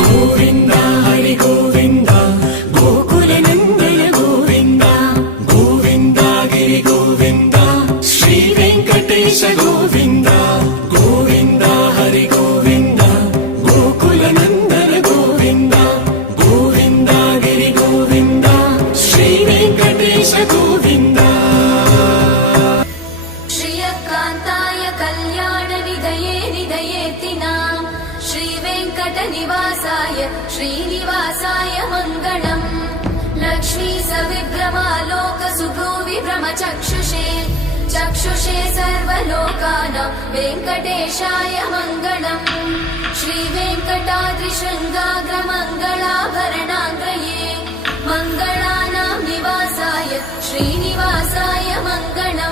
Govinda Hari Govinda Gokula Nandana Govinda Govinda Giri Govinda Shri Venkatesha Govinda Govinda Hari Govinda Gokula Nandana Govinda Govinda Giri Govinda Shri Venkatesha Govinda శ్రీయకాంతాయ Kalyana నిదయే నిదయేతినాం Shri Venkata నివాసాయ శ్రీనివాసాయ Mangalam Lakshmi సవిభ్రమాలోక సుభ్రూవిభ్రమ చక్షుషే చక్షుషే సర్వలోకానాం Venkatesaya Mangalam Shri Venkatadri శృంగాగ్ర మంగళాభరణాంగ్రయే మంగళానాం నివాసాయ శ్రీనివాసాయ Mangalam